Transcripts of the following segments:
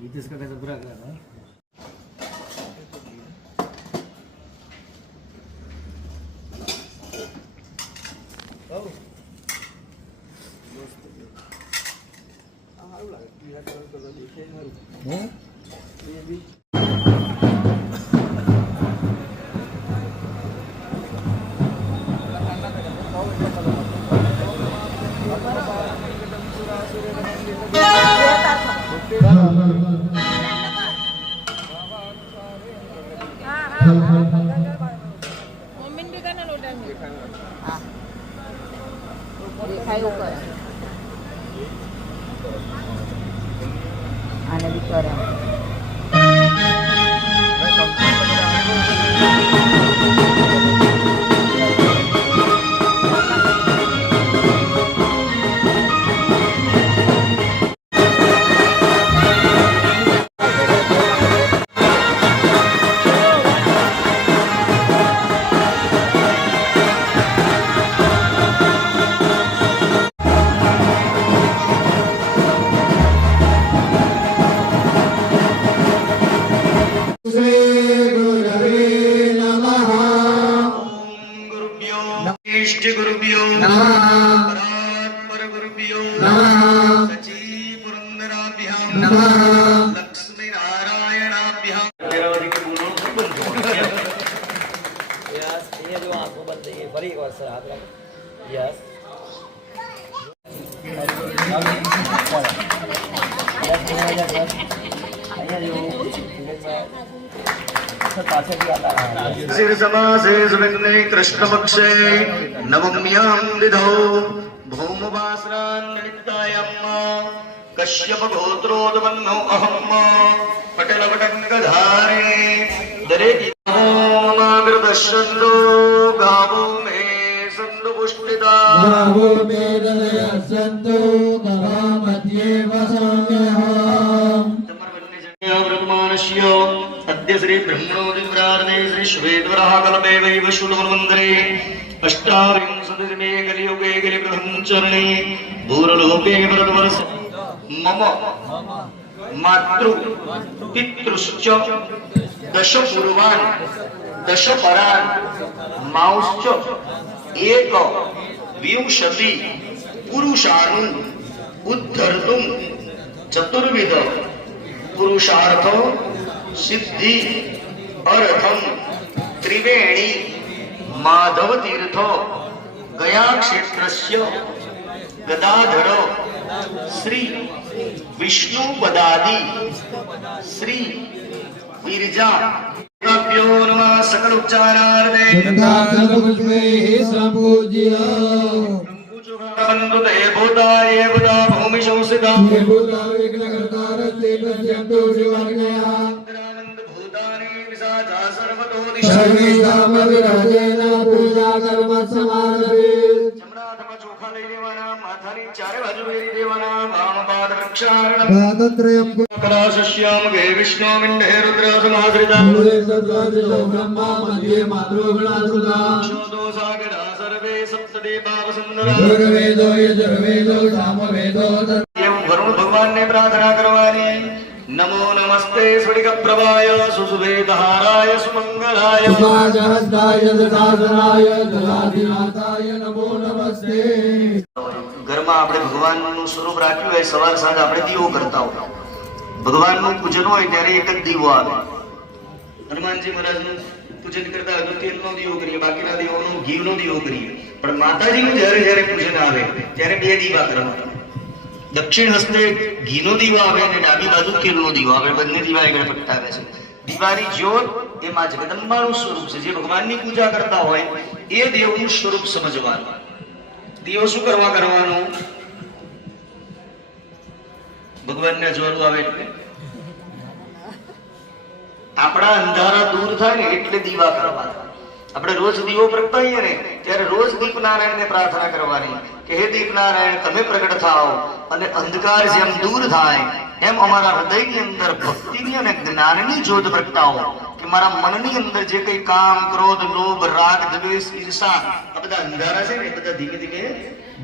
विदेश का कैसा बुरा कर रहा है Ana Victoria. गुरुभ्यो नमः परात्पर गुरुभ्यो नमः सची पुरंदराभ्यां नमः लक्ष्मी नारायणाभ्यां तेरावदी के बोलो यस ये जो आपको बोलते हैं बड़ी और सर हाथ रख यस सिर समासे सुमिग्ने कृष्णपक्षे नवम्यां विधौ भौमवासरान्नित्तायम् कश्यप गोत्रोद्वन्नो अहम् पटलवटङ्गधारिणे दरेक मामिर्दशन्तो गावो मे सन्तु पुष्टिता गावो मे दशन्तो गवा मध्ये वसाम्यः ब्रह्माणस्य अद्य श्री ब्रह्मणोदिव्रार्धे श्री श्वेतवराह कल्पे वैव शूलमन्वन्तरे अष्टाविंशतितमे कलियुगे कलिप्रथम चरणे भूरलोके भरतवर्ष मम मातृ पितृश्च दश पूर्वान् दश परान् मांश्च एक विंशति पुरुषाणु उद्धर्तुं चतुर्विध पुरुषार्थ सिद्धि अर्थम त्रिवेणी माधव तीर्थ गया क्षेत्रस्य गदाधर श्री विष्णु पदादि श्री विरजा भ्यो नमः सकल उच्चारार्थे संपूज्य बंधु ते भूताय बुधा भूमि संस्थिता कलाश्याम गे विष्णु विंडे रुद्र समाश्रिता ब्रह्मा मध्ये मातृगुणाश्रिता सागरा सर्वे सप्तदे पावसुंदरा वेदो यजुर्वेदो सामवेदो वरुण भगवान ने प्रार्थना करवानी नमो नमस्ते स्फटिक प्रभाय सुसुवेदहाराय सुमंगलाय सहस्राय दशासनाय दशाधिनाथाय नमो नमस्ते घर में આપણે ભગવાનનું સ્વરૂપ રાખ્યું હોય સવાર સાંજ આપણે દીવો કરતા હોય ભગવાનનું પૂજન હોય ત્યારે એક જ દીવો આવે હનુમાનજી મહારાજનું પૂજન કરતા હોય તો તેલનો દીવો કરીએ બાકીના દીવોનો ઘીનો દીવો કરીએ પણ માતાજીનું જ્યારે જ્યારે પૂજન આવે ત્યારે બે દીવા કરવાના દક્ષિણ હસ્તે ઘીનો દીવો આવે અને ડાબી બાજુ તેલનો દીવો આવે બંને દીવા આગળ પ્રગટાવે છે દીવાની જ્યોત એ માં જગદંબાનું સ્વરૂપ છે જે ભગવાનની પૂજા કરતા હોય એ દેવનું સ્વરૂપ સમજવાનું દીવો શું કરવાનું ભગવાનને જોરું આવે એટલે આપણા અંધારા દૂર થાય ને એટલે દીવા કરવાના આપણે રોજ દીવો પ્રગટાવીએ ને ત્યારે રોજ દીપનારાયણને પ્રાર્થના કરવાની કે હે દીપનારાયણ તમે પ્રગટ થાઓ અને અંધકાર જેમ દૂર થાય એમ અમારા હૃદયની અંદર ભક્તિની અને જ્ઞાનની જ્યોત પ્રગટાવો કે મારા મનની અંદર જે કંઈ કામ ક્રોધ લોભ રાગ દ્વેષ ઈર્ષા આ બધા અંધારા છે ને એ બધા ધીમે ધીમે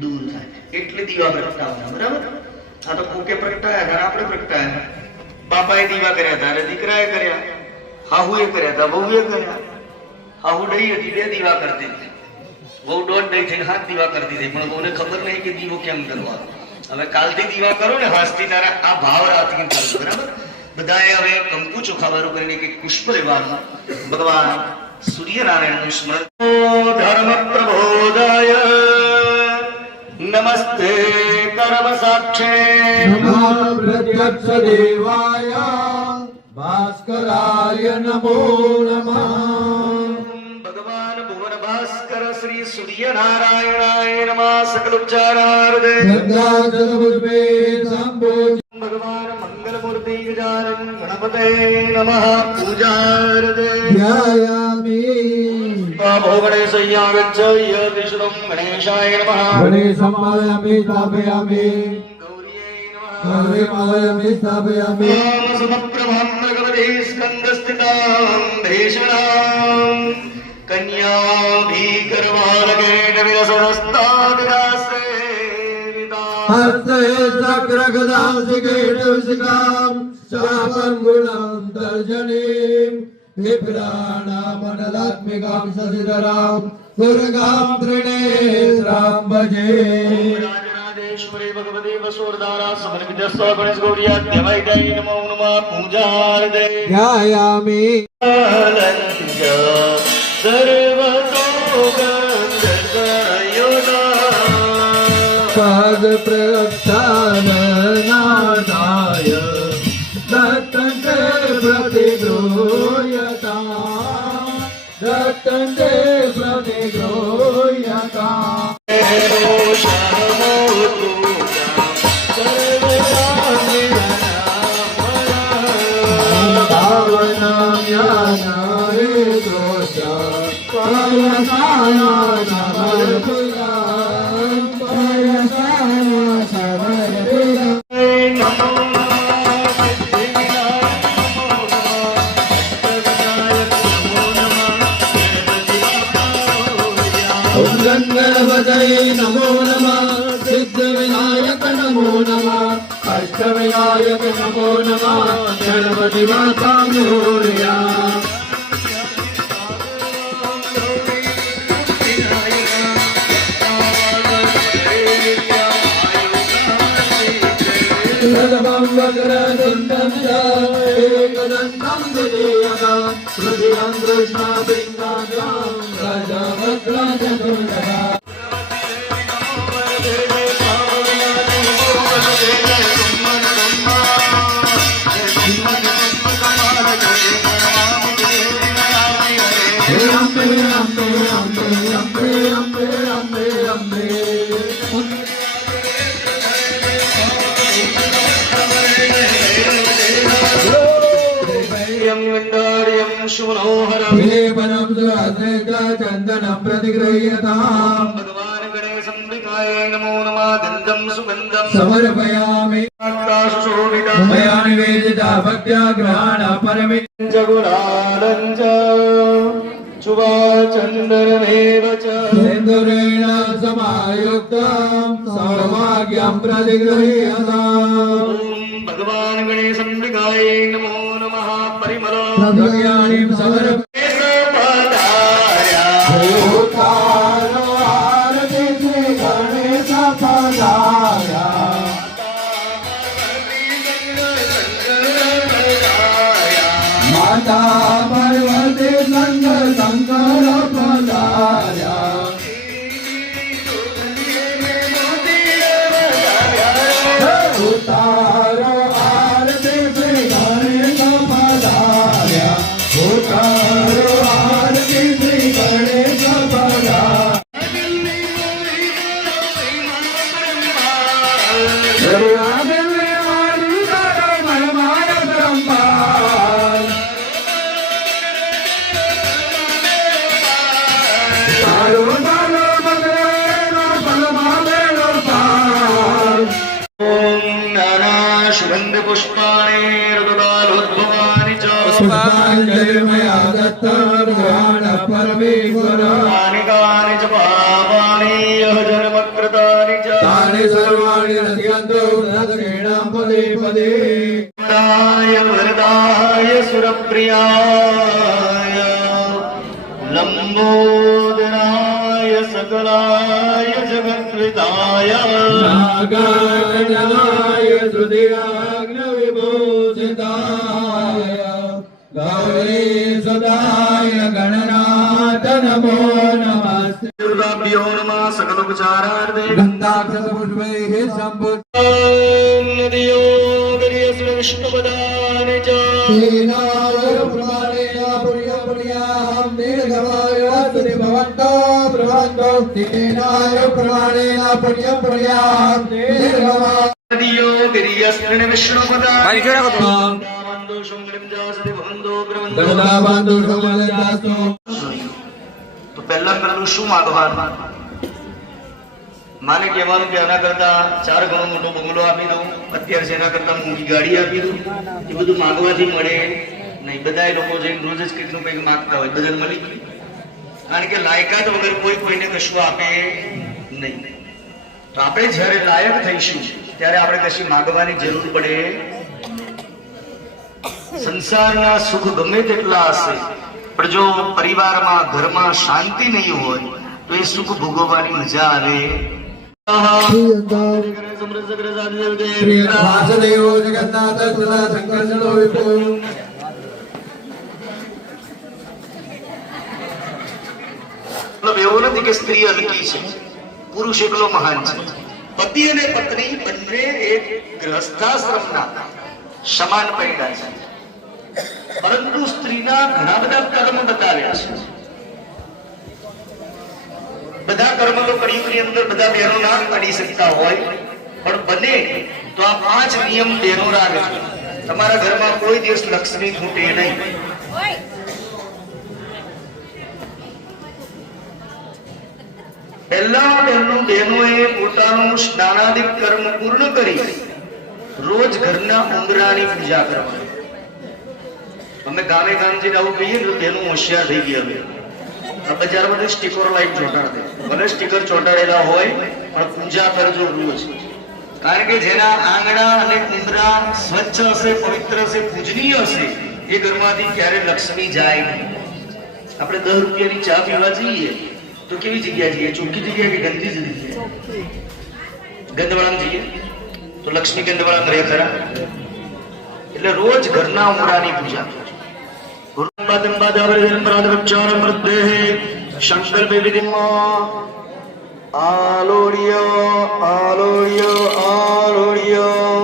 દૂર થાય એટલે દીવા પ્રગટાવવાના બરાબર આ તો કોકે પ્રગટાયા ઘણા આપણે પ્રગટાયા બાપાએ દીવા કર્યા હતા અને દીકરાએ કર્યા, હાહુએ કર્યા હતા, વહુએ કર્યા. હાહુ ડઈ હતી, 2 દીવા કરતી હતી. વહુ 1.5 ડઈ થઈને 7 દીવા કરતી હતી, પણ વહુને ખબર નહીં કે દીવો કેમ કરવાનો. હવે કાલથી દીવા કરો ને, હાસ્તી તારા આ ભાવ રાખીને કરજો, બરાબર? બધાએ હવે કંકુ ચોખાવાળું કરીને કે પુષ્પ લેવાનું, ભગવાન સૂર્યનારાયણનું સ્મરણ. ધર્મ પ્રબોધાય નમસ્તે કર્મ સાક્ષે નમઃ પ્રત્યક્ષ દેવાય ભાસ્કરાય નમો નમઃ. ભગવાન ભુવન ભાસ્કર શ્રી સૂર્યનારાયણાય નમઃ. સકલ ઉચ્ચારાર્થે પુષ્પે સંભોજ ભગવાન મંગલ મૂર્તિ ગજાનન ગણપતે નમઃ. પૂજાર્થે ધ્યાયામિ ભો ગણેશય્યા ગચ્છય વિષ્ણું ગણેશાય નમઃ. ગણેશમાયામિ સ્થાપયામિ ગૌરીય ગૌરીમાયામિ સ્થાપયામિ નમઃ. સમપ્રભં ભગવતે સ્કંદસ્થિતાં ભીષણાં કન્યાભીકરવાલકેટ વિલસનસ્તાદિરાસેવિતાં. હસ્તે ચક્ર ગદા સિકેટુષિકામ ચાપં ગુણં તર્જનીમ વિપ્રાણામંડલાત્મિકામ શશિધરામ દુર્ગામ ત્રિનેત્રામ ભજે. રાજરાજેશ્વરી ભગવતી વસુરદારા સમર્પિત ગણેશ ગૌરીયાદ્યવૈદય નમો નમઃ. પૂજાર્થે ધ્યાયામિ પદ પ્રક્ષાલનાથાય દત્તંતે પ્રતિગૃહ્યતા દત્તંતે પ્રતિગૃહ્યતા. ગણપતये નમો નમઃ. સિદ્ધ વિનાયક નમો નમઃ. અષ્ટ વિનાયક નમો નમઃ. ગણપતિ માતા મોરયા. સદમં વક્રતુંડં ચ એકદંतं દ્વિતીયકં તૃતીયં કૃષ્ણપિંગાક્ષં ગજવક્રચતુર્ભુજં. અંબે અંબે અંબે અંબે અંબે અંબે અંબે. વિલેપनं સુરાશ્રેષ્ઠ ચંદनं પ્રતિગૃહ્યતાम्. ભગવાન ગણેશંબિકાય નમો નમઃ. ગંધમ સુગંધમ સમર્પયામિ શોભિતમ મયા નિવેદિતા ભક્ત્યા ગ્રહાણ પરમિ જગુલાલં ચ શુભાચંદનમેવ ચ સિંદુરેણ સમાયુક્તં સૌભાગ્યં પ્રતિગૃહ્યતાम्. ભગવાન ગણેશંબિકાય નમો નમઃ. પરિમલ પ્રજ્ઞાનિં ભૂતારો આરતી શ્રી ગણેશ પધાર્યા. માતા પાર્વતી સંગ શંકર પધાર્યા. ઉતારો આરતી શ્રી ગણેશ પધાર્યા. ઉતારો આરતી શ્રી ગણેશ પધાર્યા. સુગંધ પુષ્પાણિ ઋતુકાલોદ્ભવાનિ ચ પુષ્પાંજલિર્મયા દત્તં ગ્રહાણ પરમેશ્વર. કાનિ કાનિ ચ પાપાનિ યઃ જન્મકૃતાનિ ચ તાनि સર્વાણि નશ્યન્તો તદ્ પદે પદે. દાય वरदाय वरदाय सुरप्रियाय लंबोदराय सकलाय जगद्विदाय नागाय श्रुतिराग्न विभूषिताय गौरी सुदाय गणनाथ नमो नमस्ते दुर्गाभ्यो नमः सकलोपचारार्थे गन्धाक्षरपुष्पैः सम्पूर्ण नदियो दर्यसुर विष्णुपदानि च तेनाय प्रमाणेन पुर्यपुर्याहं दीर्घमाय वसति भवन्तो ब्रह्मन्तो तेनाय प्रमाणेन पुर्यपुर्याहं दीर्घमाय नदियो दर्यसुर विष्णुपदानि मारी जोड़ा को तो। दावन्दो शुंगलिं जासति भवन्तो ब्रह्मन्तो દગદાબાંધો સમલદાસો તો પહેલા કરેલું શું માગવાનું માને કહેવાનું કે આના કરતા 4 ગણો મોટો બંગલો આપી દઉં અત્યારે એના કરતા મોટી ગાડી આપી દઉં એ બધું માંગવાથી મળે નહીં બધાય લોકો જઈને રોજ જ કંઈક નું કંઈક માંગતા હોય બધાને મળી ગયું કારણ કે લાયકાત વગર કોઈ કોઈને કશું આપે નહીં તો આપણે જ્યારે લાયક થઈશું ત્યારે આપણે કશી માંગવાની જરૂર પડે સંસારના સુખ ગમે તેટલા હશે પણ જો પરિવારમાં ઘરમાં શાંતિ નહીં હોય તો એ સુખ ભોગવવાની મજા આવે વાસુદેવો જગન્નાથ સદા સંકર્ષણો વિપો મતલબ એવું નથી કે સ્ત્રી હલકી છે પુરુષ એકલો મહાન છે પતિ અને પત્ની બંને એક ગ્રહસ્થાશ્રમના સમાન પૈડા છે પરંતુ સ્ત્રીના ઘણા બધા કર્મ બતાવ્યા છે બધા કર્મ તો કળિયુગની અંદર બધા બહેનો ના કરી શકતા હોય પણ બને તો આ 5 નિયમ બહેનો રાખજો તમારા ઘરમાં કોઈ દિવસ લક્ષ્મી ખૂટે નહીં પહેલા બહેનોએ પોતાનું સ્નાનાદિક કર્મ પૂર્ણ કરી રોજ ઘરના ઉંબરાની પૂજા કરવાની અમે ગામે ગામ જઈને આવું કહીએ તો તેનું હોશિયાર થઈ ગયા હવે આ બજારમાં સ્ટીકરો લાઈન ચોંટાડ દે ભલે સ્ટીકર ચોંટાડેલા હોય પણ પૂજા કરજો રોજ કારણ કે જેના આંગણા અને ઉંબરા સ્વચ્છ હશે પવિત્ર હશે પૂજનીય હશે એ ઘરમાંથી ક્યારે લક્ષ્મી જાય નહીં આપણે 10 રૂપિયાની ચા પીવા જઈએ તો કેવી જગ્યા જઈએ ચોખ્ખી જગ્યા કે ગંદી જગ્યા ગંદવાળામાં જઈએ તો લક્ષ્મી ગંદવાળામાં રહે ખરા એટલે રોજ ઘરના ઉંબરાની પૂજા શંકર આલોડ્યો આલોડ્યો આલોડ્યો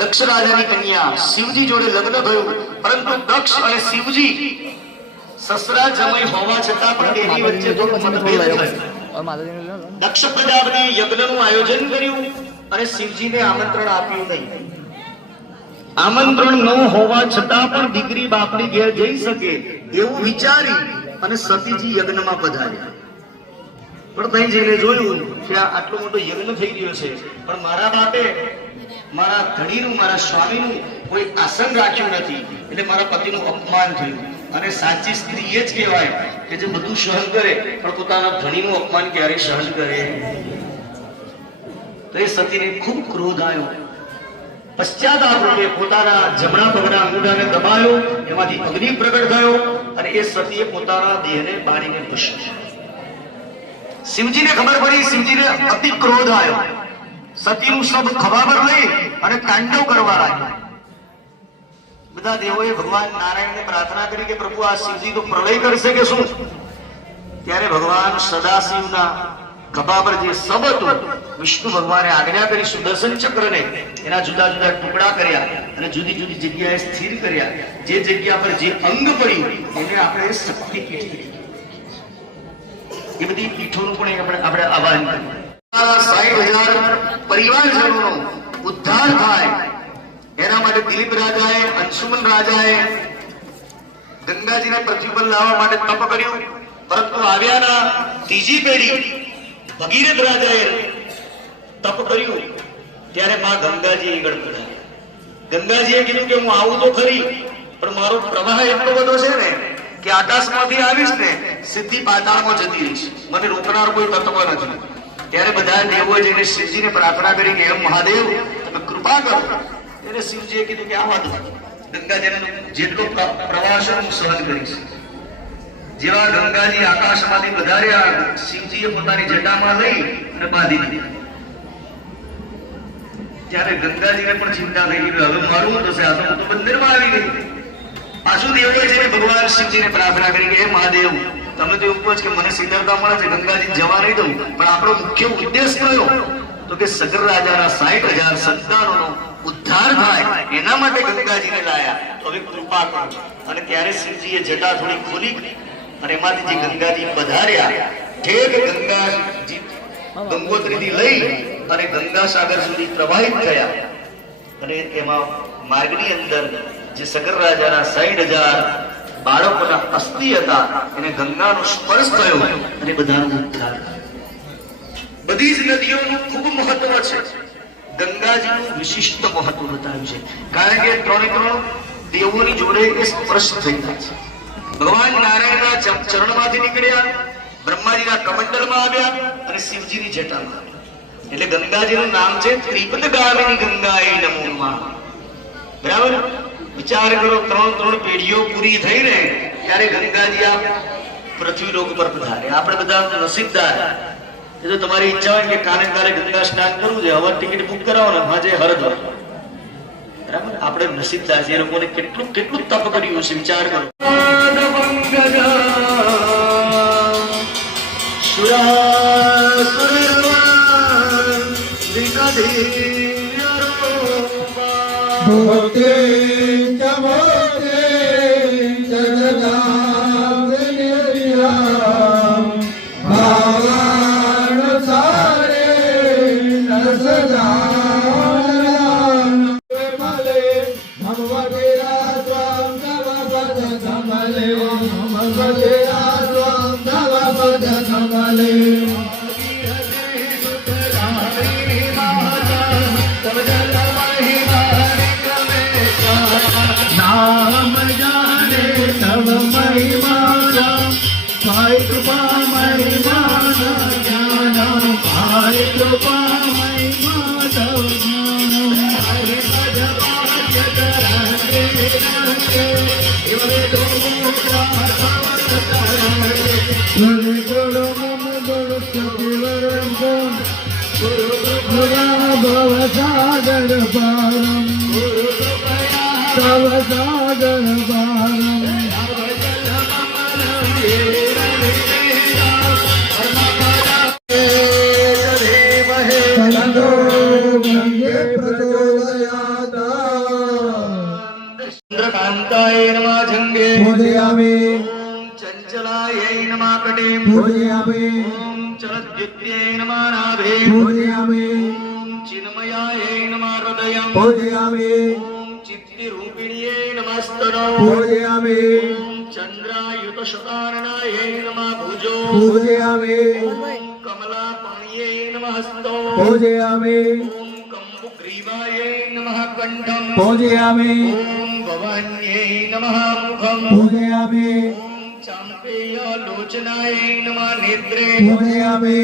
દક્ષ રાજાની કન્યા શિવજી જોડે લગ્ન થયું પરંતુ દક્ષ અને શિવજી સસરા જમાઈ હોવા છતાં પણ એની વચ્ચે થોડો મતભેદ થયો દક્ષ પ્રજાપતિએ યજ્ઞનું આયોજન કર્યું અને શિવજીને આમંત્રણ આપ્યું નહીં આમંત્રણ ન હોવા છતાં પણ દીકરી બાપની ઘેર જઈ શકે એવું વિચારી અને સતીજી યજ્ઞમાં પધાર્યા પણ ત્યાં જઈને જોયું કે આટલો મોટો યજ્ઞ થઈ ગયો છે પણ મારા બાપે મારા ધણીનું મારા સ્વામીનું કોઈ આસન રાખ્યું નથી એટલે મારા પતિનું અપમાન થયું અને સાચી સ્ત્રી એ જ કહેવાય કે જે બધું સહન કરે પણ પોતાના ધણીનું અપમાન ક્યારેય સહન કરે તો એ સતીને ખૂબ ક્રોધ આવ્યો પશ્ચાતાપ રૂપે પોતાના જમણા પગના અંગૂઠાને દબાયો એમાંથી અગ્નિ પ્રગટ થયો અને એ સતીએ પોતાના દેહને બાળીને ભસ્મ શિવજીને ખબર પડી શિવજીને અતિ ક્રોધ આવ્યો સતીનું સબ ખબર લઈ અને તાંડવ કરવા લાગ્યા બધા દેવોએ ભગવાન નારાયણને પ્રાર્થના કરી કે પ્રભુ આ શિવજી તો પ્રલય કરશે કે શું ત્યારે ભગવાન સદાશિવના ખભા પર જે સબ હતું, વિષ્ણુ ભગવાને આજ્ઞા કરી સુદર્શન ચક્રને એના જુદા જુદા ટુકડા કર્યા અને જુદી જુદી જગ્યાએ સ્થિર કર્યા. જે જગ્યા પર જે અંગ પડ્યું એને આપણે શક્તિ પીઠ કહીએ. એ બધી પીઠોનું પણ આપણે આહ્વાન કર્યું. 60,000 પરિવારજનોનો ઉદ્ધાર થાય એના માટે દિલીપ રાજાએ, અંશુમન રાજાએ ગંગાજીને પૃથ્વી પર લાવવા માટે તપ કર્યું. પરંતુ આવ્યાના ત્રીજી પેઢી ભગીરથ રાજાએ તપ કર્યું ત્યારે માં ગંગાજી આગળ પધાર્યા. ગંગાજીએ કીધું કે હું આવું તો ખરી, પણ મારો પ્રવાહ એટલો બધો છે ને કે આકાશમાંથી આવીશ ને સીધી પાતાળમાં જતી રહીશ, મને રોકનાર કોઈ તત્વ નથી. ત્યારે બધા દેવોએ જઈને શિવજીને પ્રાર્થના કરી કે હે મહાદેવ તમે કૃપા કરો. ત્યારે શિવજીએ કીધું કે આવા દો, ગંગાજીને જેટલો પ્રવાહ છે હું સહન કરીશ. જેવા ગંગાજી આકાશમાંથી વધાર્યા, શિવજીએ પોતાની જટામાં લઈ અને બાંધી દીધી. ત્યારે ગંગાજીને પણ ચિંતા થઈ ગઈ, હવે મારું શું થશે? આ તો બંદરમાં આવી ગઈ. પાછું દેવોએ જઈને ભગવાન શિવજીને પ્રાર્થના કરી કે હે મહાદેવ તમે તો એવું કહો છો કે મને સિદ્ધતા મળે છે, ગંગાજી જવા નહીં દઉં, પણ આપણો મુખ્ય ઉદ્દેશ કયો? તો કે સગર રાજાના 60,000 સંતાનોનો ઉદ્ધાર થાય એના માટે ગંગાજીને લાયા. તો હવે કૃપા કરો. અને ત્યારે શિવજીએ જટા થોડી ખોલી અને એમાંથી જે ગંગાજી પધાર્યા, ઠેક ગંગાજી ગંગોત્રીથી લઈ અને ગંગા સાગર સુધી પ્રવાહિત થયા. અને એમાં માર્ગની અંદર જે સગર રાજાના 60,000 બાળકોના અસ્થિ હતા એને ગંગાનો સ્પર્શ થયો અને બધાનો ઉદ્ધાર થયો. બધી જ નદીઓનું ખૂબ મહત્વ છે. ગંગાજીનું વિશિષ્ટ મહત્વ બતાવ્યું છે, કારણ કે 3 દેવોની જોડે એ સ્પર્શ થઈ જાય છે. ભગવાન નારાયણના ચરણમાંથી નીકળ્યા, બ્રહ્માજીના કમંડલમાં આવ્યા અને શિવજીની જટામાં આવ્યા. એટલે ગંગાજીનું નામ છે ત્રિપદગામિની ગંગાએ નમો નમઃ. બરાબર? વિચાર કરો, 3 પેઢીઓ પૂરી થઈ ને ત્યારે ગંગાજી આ પૃથ્વી લોક પર પધારે. આપણે બધા નસીબદાર. એ તો તમારી ઈચ્છા હોય કે કાલે ગંગા સ્નાન કરવું છે, હવે ટિકિટ બુક કરાવો ને આજે હરદ્વાર. બરાબર? આપણે નસીબદાર છે. એ લોકોને કેટલું તપ કર્યું છે વિચાર કરો. ભોતે જમોતે જગદાદિર્યામ ભાવાન સારે નસદાન મલે ભગવતેરા સ્વામ તવ પદ કમલે ભગવતેરા સ્વામ તવ પદ કમલે नाम जाने तव महिमा पाय कृपा महिमा ज्ञान पाय कृपा महिमा तव ज्ञान हरि भज भाग्य तरंगे रंगे इवरे दो गुरु गुरु मम गुरु सविवरं गुरु भव सागर पारम तव सागर पारम तनो गंगे प्रचोदयात् चंद्रकांताय नमः जंगे पूजयामि चंचलाय नमः कटे पूजयामि चलद्युत्ये नमः नाभे पूजयामि चिन्मयाय नमः हृदयं पूजयामि चित्तिरूपिण्ये नमस्तनो पूजयामि चंद्रायुत शतारणाय नमः भुजो पूजयामि कमलापण्ये नमः हस्तो पूजयामि कंबुग्रीवाय नमः कंठं पूजयामि भवान्ये नमः मुखं पूजयामि चाम्पेयलोचनाय नमः नेत्रे पूजयामि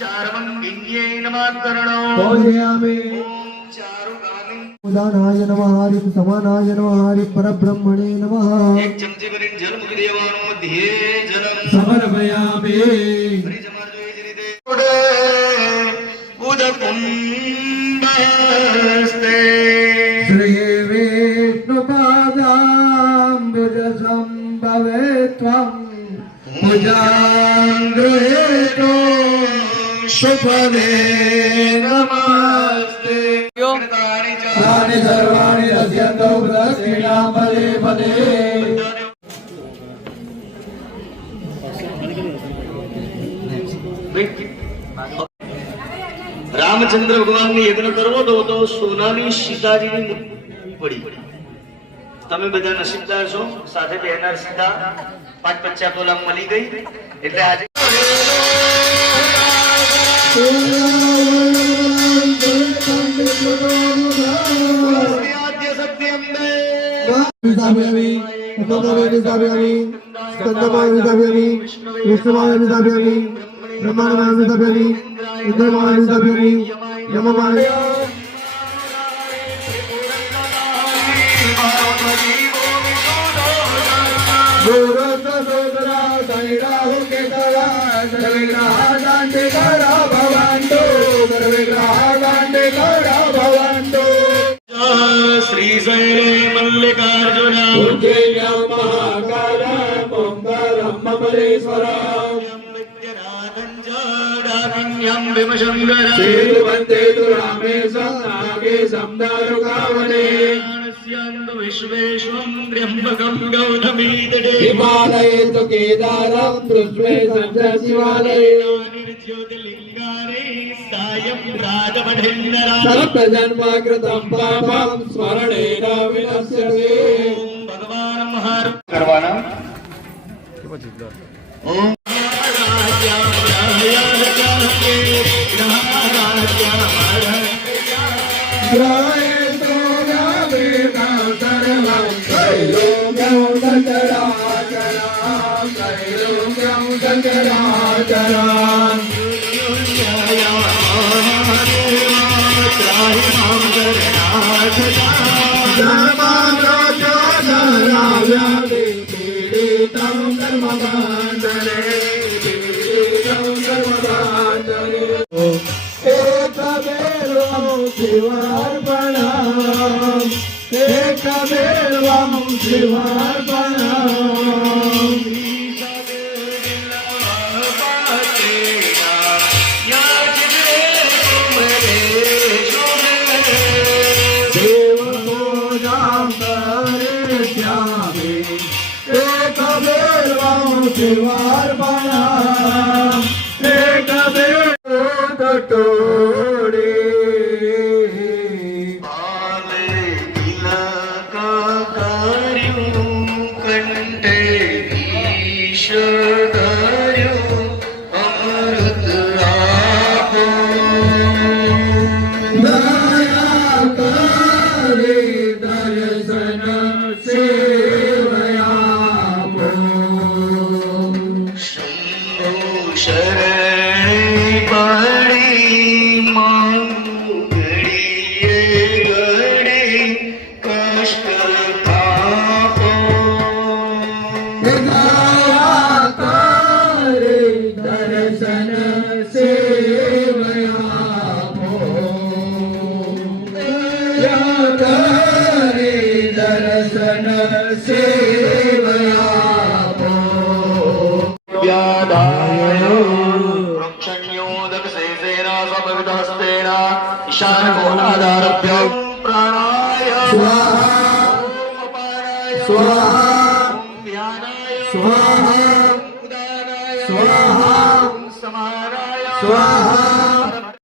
चार्वङ्गिन्ये नमः कर्णो पूजयामि चारुगामिन् उदानाय नमः हरि समानाय नमः हरि परब्रह्मणे नमः एक चमचे भरीने जल मुख देवानो मध्ये जलम समर्पयामि हरि जमार जो इस रीते उदकुंडस्ते श्री विष्णुपादाम्बुज संभवे त्वं भुजाङ्गृहीतो શુભને નમસ્તે તાની સર્વાણી રસ્યન્તો દક્ષિણા ફલે ફલે રામચંદ્ર ભગવાનને યજ્ઞ કરવો તો સોનાની સીતાજીની મૂર્તિ પડી. તમે બધા નસીબદાર છો, સાથે બેનાર સીતા 5-5 તોલા મળી ગઈ. એટલે આજે શ્રી શૈલે મલ્લિકાર્જુના વિશ્વેશ્વમ ત્ર્યંબકમ ગૌતમીતટે હિમાલયે તો કેદારમ પૃથ્વે સંજ શિવાલયે જ્યોતિર્લિંગાને સાયં રાજમઢેન્દરા સર્પજન્માકૃતમ પાપમ સ્મરણેન વિનશ્યતે ભગવાન મહાર કરવાના. ઓમ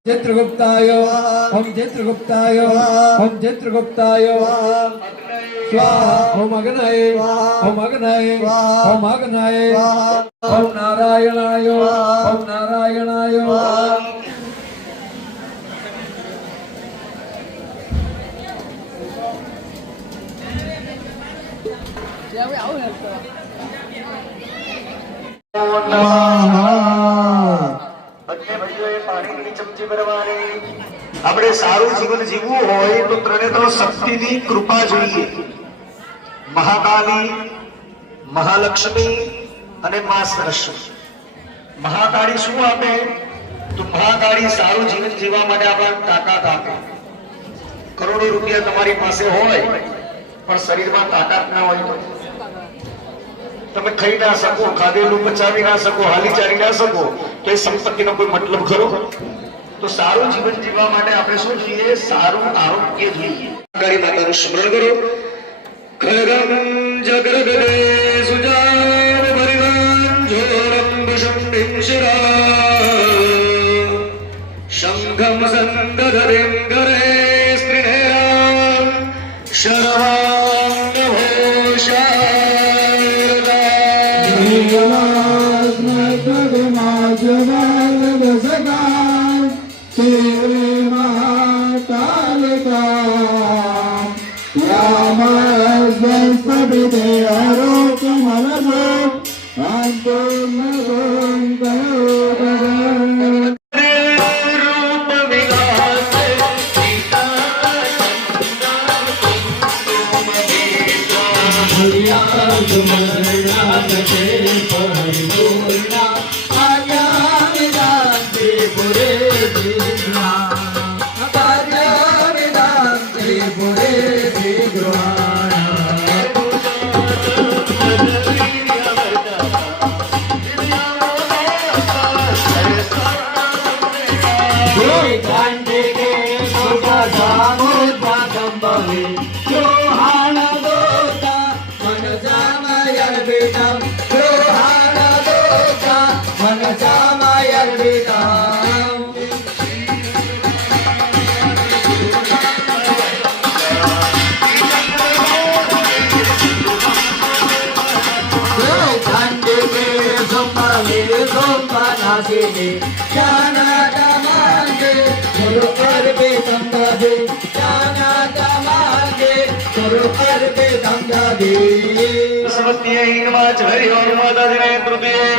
चित्रगुप्ताय ओम चित्रगुप्ताय ओम चित्रगुप्ताय स्वाहा ओम अग्नये ओम अग्नये ओम अग्नये ओम नारायणाय ओम नारायणाय આપણે સારું જીવન જીવવું હોય તો ત્રણે ત્રણ શક્તિની કૃપા જોઈએ. મહાકાલી, મહાલક્ષ્મી અને મા સરસ્વતી. મહાકાળી શું આપે તો મહાકાળી સારું જીવન જીવવા માટે આપણને તાકાત આપે. કરોડો રૂપિયા તમારી પાસે હોય પણ શરીરમાં તાકાત ના હોય, તમે ખાઈ ના શકો, ખાધેલું પચાવી ના શકો, હાલી ચાલી ના શકો, તો એ સંપત્તિનો કોઈ મતલબ ખરો? તો સારું જીવન જીવવા માટે આપણે શું જોઈએ? સારું આરોગ્ય જોઈએ. કાળી માતાનું સ્મરણ કરો. ખડગમ જગરગદે સુજાન ભરિવાન જોરમ વિષુંડિં શિરા શંખમ સંદધરિં કરે સ્ત્રીનેરામ શરવાંગ ઘોષાયર્ગા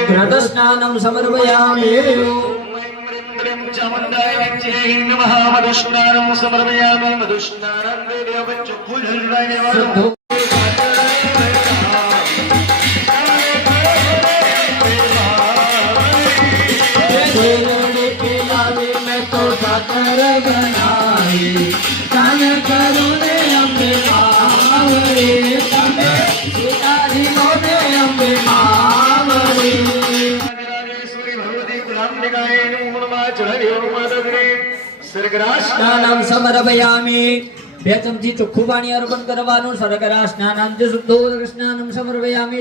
घृतस्नानं समर्पयामि मधुस्नानं समर्पयामि मधुस्नानं સ્નાનમ સમર્પયામિ. બે ચમચી ચોખ્ખું પાણી અર્પણ કરવાનું. સરકરા સ્નાનમ શુદ્ધોદક સ્નાનમ સમર્પયામિ.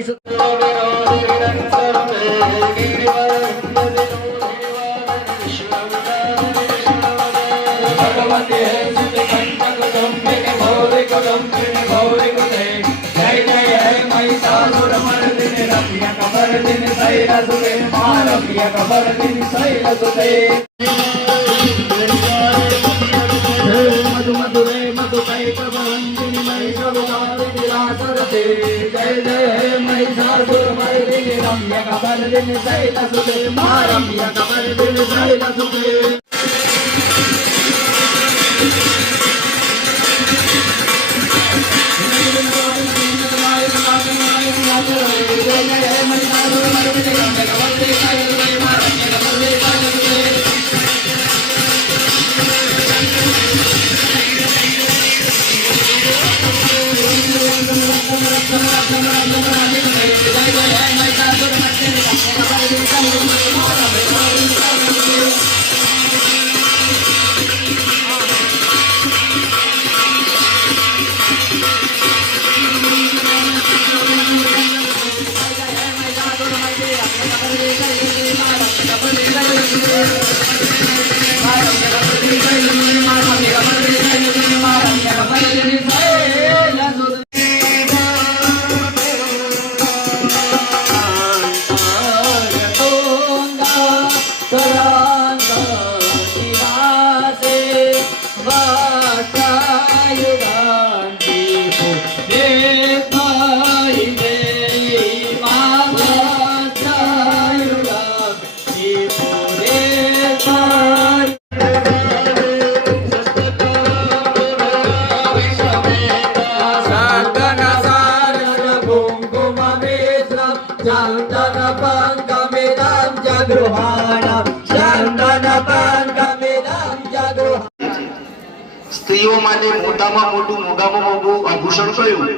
સ્ત્રીઓ માટે મોટામાં મોટું મોંઘામાં મોંઘું આભૂષણ કયું?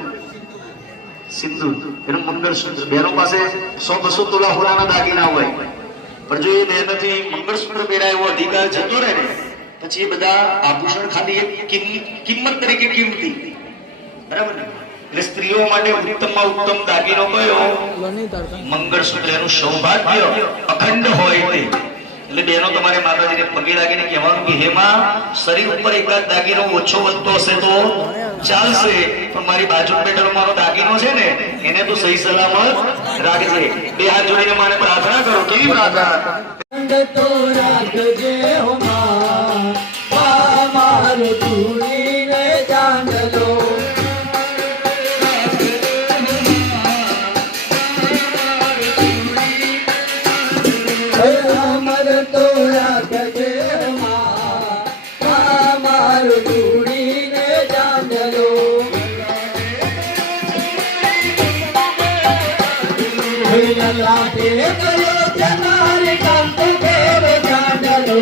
સિંદૂર. એનું મંગળસૂત્ર. બહેનો પાસે 100-200 તોલા હોનાના દાગીના હોય. પણ જો એ બહેનથી મંગળસૂત્ર પહેરાય એવો અધિકાર જતો રહે ને પછી એ બધા આભૂષણ ખાલી એક કિંમત તરીકે કિંમતી, બરાબર ને? એટલે સ્ત્રીઓ માટે ઉત્તમમાં ઉત્તમ દાગીનો કયો? મંગળસૂત્ર. એનું સૌભાગ્ય અખંડ હોય તે. એટલે બહેનો તમારે માતાજીને પગે લાગીને કહેવાનું કે હેમાં શરીર ઉપર એકાદ દાગીનો ઓછો વધતો હશે તો ચાલશે, પણ મારી બાજુ બેઠેલો મારો દાગીનો છે ને એને તો સહી સલામત રાખજે. બે હાથ જોડીને મને પ્રાર્થના કરો. કેવી પ્રાર્થના? તો રાખજે હો માં, મારો ચૂડીને ચાંદલો. અમર તો રાખજે હો માં, મારો ચૂડીને ચાંદલો. લાગે ગયો તમારી કંપ કેર ચાંદલો.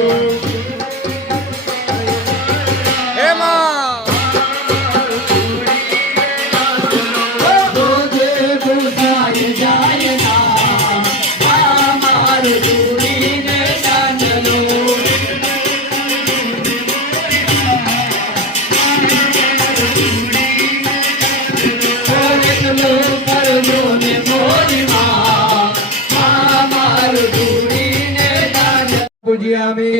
રોજે ભૂસાઈ જાય ના, મારો ચૂડીને ચાંદલો. એકલો કરજો ને મોરી માં, મારો ચૂડીને ચાંદલો. પૂજ્યામિ.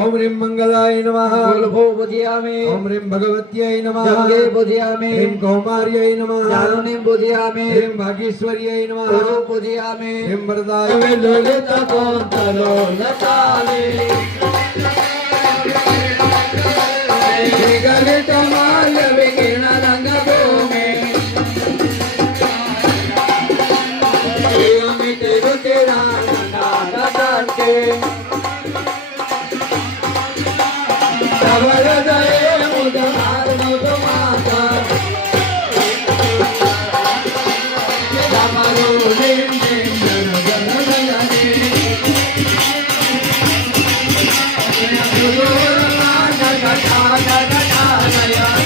ઓમ રીમ મંગલાય નમઃ. બોલભો બુધિયામે, ઓમ રીમ ભગવત્યાય નમઃ. જંગે બુધિયામે, રીમ કૌમાર્યાય નમઃ. ચારુને બુધિયામે, રીમ ભાગીશ્વર્યાય નમઃ. ગુરુ બુધિયામે. રીમ વરદાય. લલિત કોંતલો લતાલે, ગગટ માલ વિકીર્ણ રંગ ભૂમે. અમિત રુચિરા નાના કે સવર દયે મુદહાર મુદ માતા. તમારો લીમ લીમ જન જન જનને. ગુરુના નગટા નગટા નયા.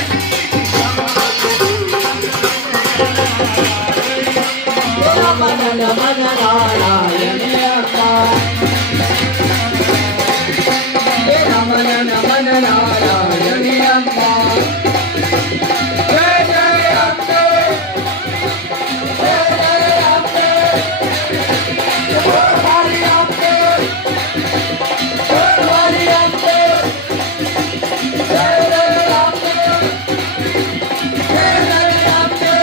મન મન નારાયણ અક્કા. નમન નમન નારાયણ અંબા. જય જય અંબે, જય જય અંબે, હરી અંબે, હરી અંબે, જય જય અંબે, જય જય અંબે.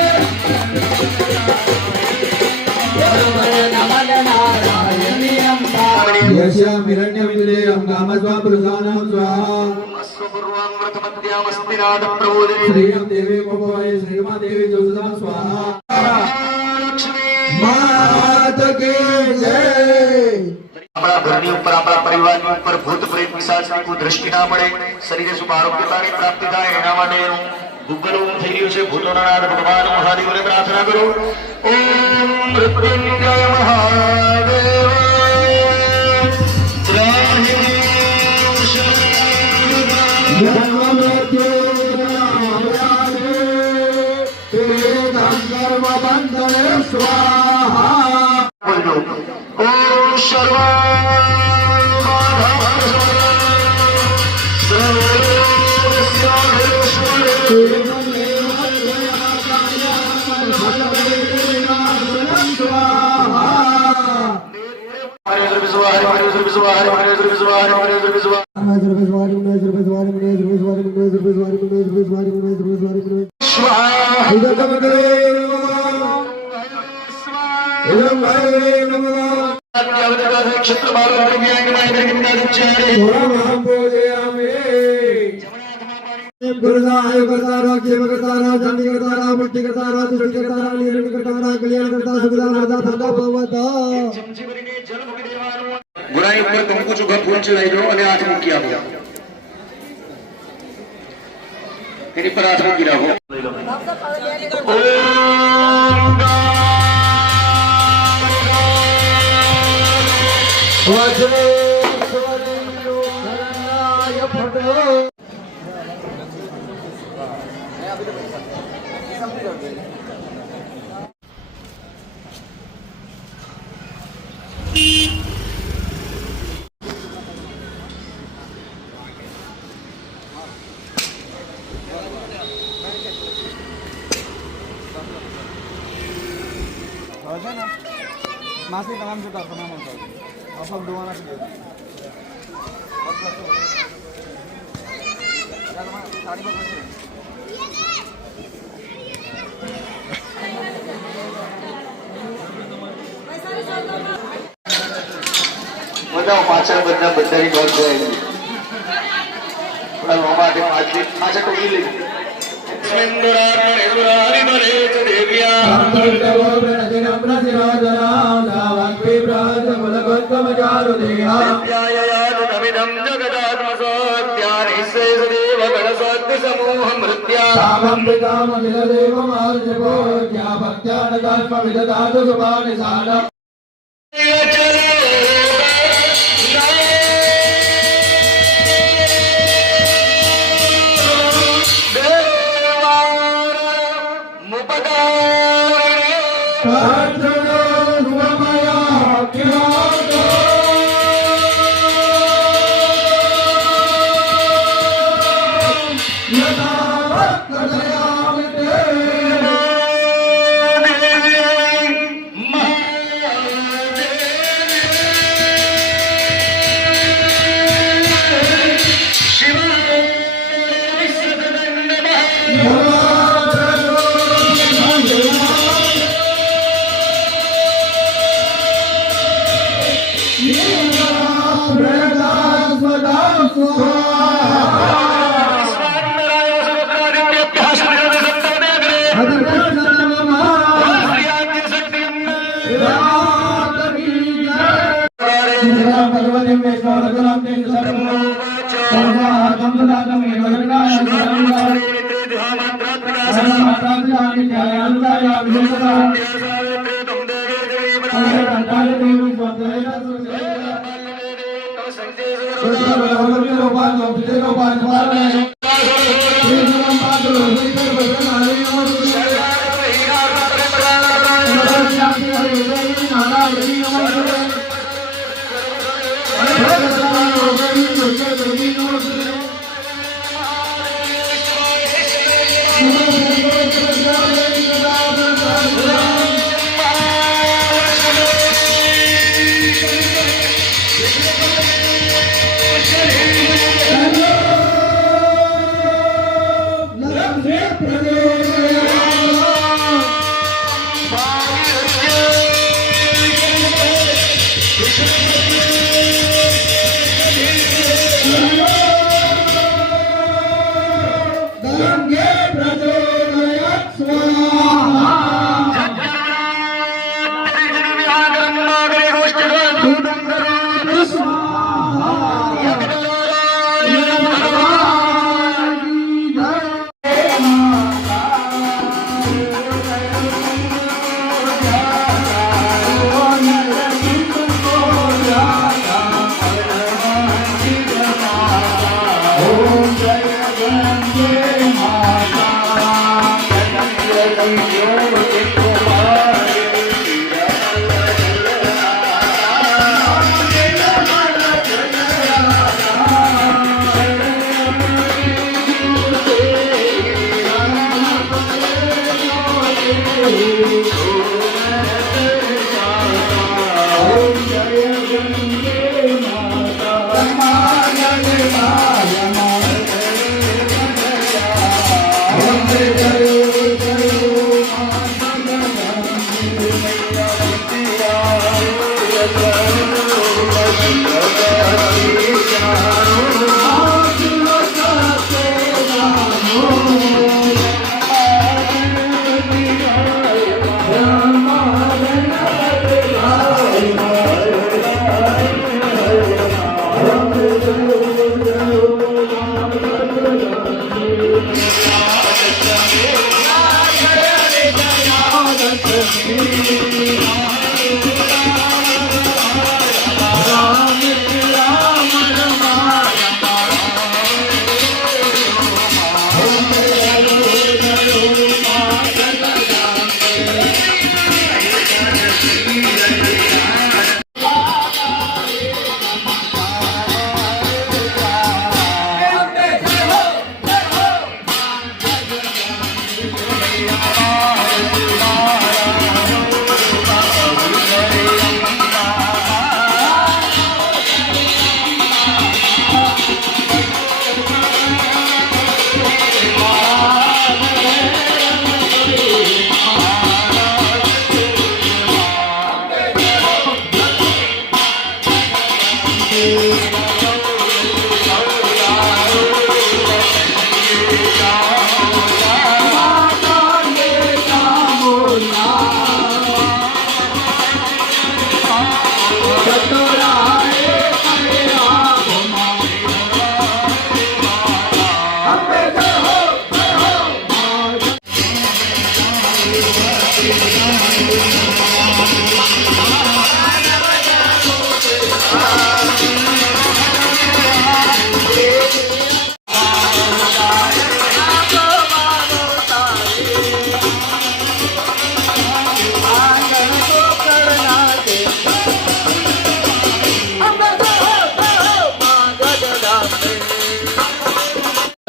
નમન નમન નારાયણ અંબા. યશ્યામ હિરણ્યમ વિલેયમ કામસ્વા પુરુષાનામ સ્વાહા. અસ્વપૂર્વામૃતમદ્યામસ્તિનાદ પ્રબોધિની. શ્રીયમ દેવી મોહય શ્રીમા દેવી જોસદામ સ્વાહા. માત કી જય. આપણા ઘરની ઉપર, આપણા પરિવારની ઉપર ભૂત પ્રેત પિશાચની કોઈ દ્રષ્ટિ ના મળે, શરીરે શુભ આરોગ્યતાની પ્રાપ્તિ થાય એના માટે ગુગલ ઓમ થઈ રહ્યું છે. ભૂતોના નાથ ભગવાન મહાદેવને પ્રાર્થના કરો. ઓમ મૃત્યુંજય મહાદેવ ત્રાહિ જન્મ મૃત્યુરામયાદે તે ધર્મ બંધને સ્વાહા. બોલો. ઓમ गुरुदाय करतारा क्षेम करतारा शांति करतारा मुक्ति करतारा तुष्टि करतारा निरंजन करतारा कल्याण करता सुखदा मदा थंदा भवता. ગુરાઈ ઉપર કંકુ ચોખા ફૂલ ચડાવી દો અને હાથ મૂકી આપો. તેની પર હાથ મૂકી રાખો. વજ્રે સ્વરેન્દ્રો ધરણાય ફટો. માસી તમામ જતા તમામ અફક દોવાના છે સાડી પર બધા પાછળ બધા બધાની ડોલ જાય થોડા માટે પાછળ ટોકી લઈ Hare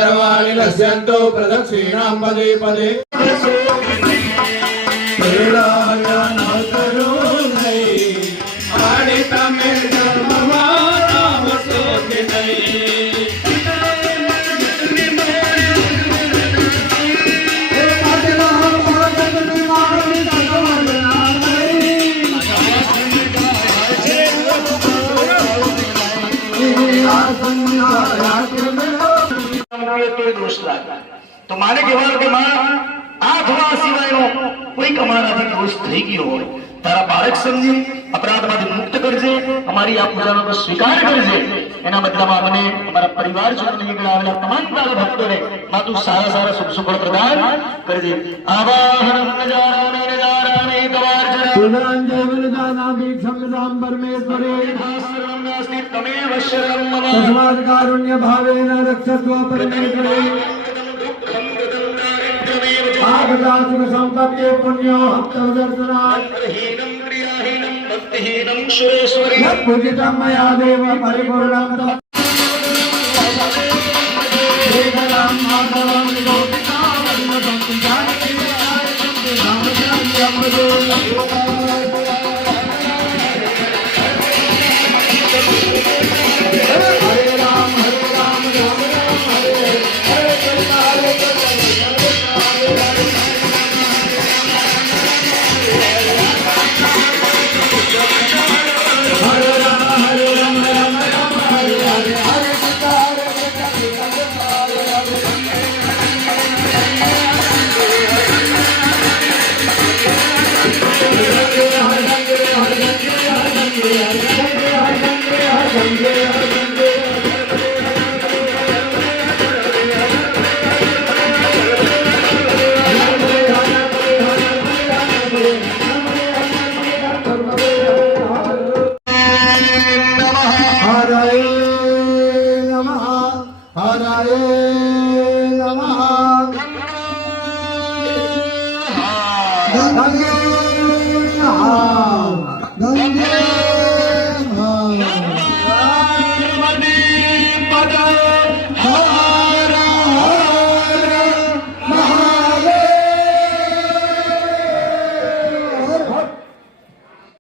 सर्वाणि नश्यन्तो प्रदक्षिणां पदे पदे તો દોષ લાગે તો માને કહેવાનું કે માં આ ધોવા સિવાયનો કોઈ અમારાથી દોષ થઈ ગયો હોય તારા બાળક સમજી અપરાધમાંથી મુક્ત કરજે અમારી આ પૂજાનો સ્વીકાર કરજે એના બદલામાં મને અમારા પરિવારજનોને નીકળ આવેલા તમામ તારા ભક્તોને માં તું સારા સારા સુખ સુખ પ્રદાન કરજે આવાહનમ નજારામે નજારામે કવાર્જના परमेश्वरे સર્વં નાસ્તિ તમેવ શરણં મમ तस्मात् कारुण्य भावेन रक्षस्व परमेश्वरे आगतासुख संपत्ति पुण्यो हप्तदर्शनात् हीनं क्रियाहीनं भक्तिहीनं सुरेश्वरी पूजितं मया देव परिपूर्णं वेदनां माधवं गोपिकामदिवतं जानकी Hare